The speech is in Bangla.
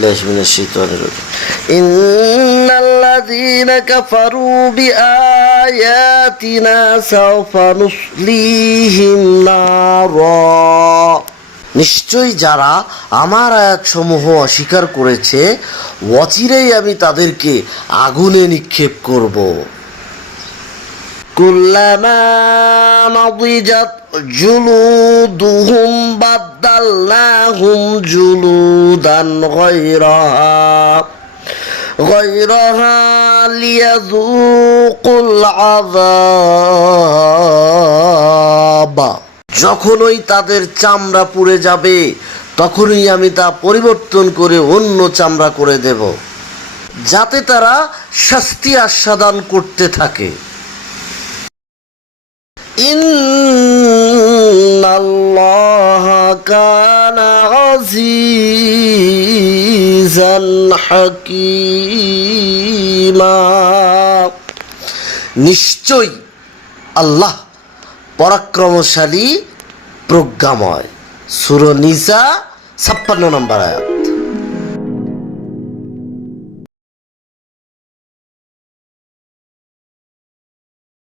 বিল্লাহি মিনাশ শাইতানির রাজিম ইন্নাল্লাযীনা কাফারু বিআয়াতিনা সাওফা নুসলিহিম নারা নিশ্চয়ই যারা আমার আয়াতসমূহ অস্বীকার করেছে অচিরেই আমি তাদেরকে আগুনে নিক্ষেপ করব কুল্লামা নাদিজাত জুলুদুহুম বাদদালনাহুম জুলুদান গায়রাহা লিয়াযুকুল আযাব যখনই তাদের চামড়া পুড়ে যাবে তখনই আমি তা পরিবর্তন করে অন্য চামড়া করে দেব যাতে তারা শাস্তি আস্বাদন করতে থাকে ইন্নাল্লাহা কানা আজিজান হাকীমা নিশ্চয়ই আল্লাহ পরাক্রমশালী প্রজ্ঞাময় সূরা নিসা 56 নম্বর আয়াত